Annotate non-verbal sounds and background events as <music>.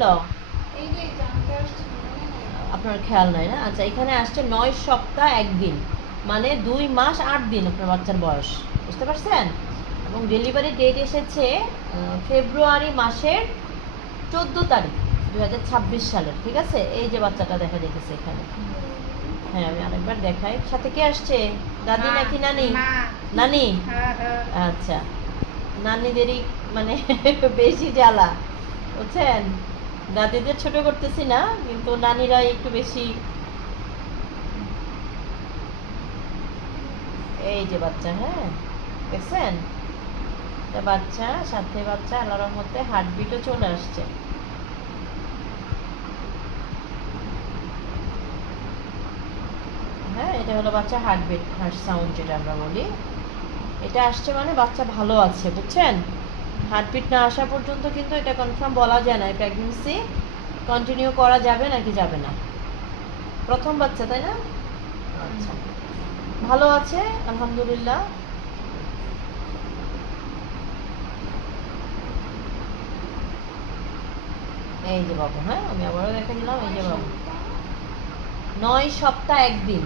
নেই। আপনার খেয়াল নাই না? আচ্ছা এখানে আসছে নয় সপ্তাহ একদিন। মানে দুই মাস আট দিন আপনার বাচ্চার বয়স। বুঝতে পারছেন? এবং ডেলিভারি ডেট এসেছে ফেব্রুয়ারি মাসের চোদ্দ তারিখ দু হাজার ছাব্বিশ সালের ঠিক আছে? এই যে বাচ্চাটা দেখা যেতেছে এখানে। হ্যাঁ আমি আরেকবার দেখাই। সাথে কে আসছে? দাদি নাকি নানি? নানি? হ্যাঁ, হ্যাঁ। আচ্ছা। নানিদেরই মানে <laughs> বেশি জ্বালা। বুঝছেন? দাদিদের ছোট করতেছি না, কিন্তু নানিরা একটু বেশি এই যে বাচ্চা হ্যাঁ? দেখছেন? বাচ্চা, সাথে বাচ্চা আল্লাহর মধ্যে হার্টবিটও চলে আসছে। হ্যাঁ এটা হলো বাচ্চা হার্টবিট হার্ট সাউন্ড যেটা আমরা বলি। এটা আসছে মানে বাচ্চা ভালো আছে, বুঝছেন? হার্টবিট না আসা পর্যন্ত কিন্তু এটা কনফার্ম বলা যায় না। প্রেগনেন্সি কন্টিনিউ করা যাবে নাকি যাবে না? প্রথম বাচ্চা, তাই না? আচ্ছা। ভালো আছে? আলহামদুলিল্লাহ। এই যে বাবু হ্যাঁ? আমি আবারও দেখে দিলাম এই যে বাবু। নয় সপ্তাহ একদিন।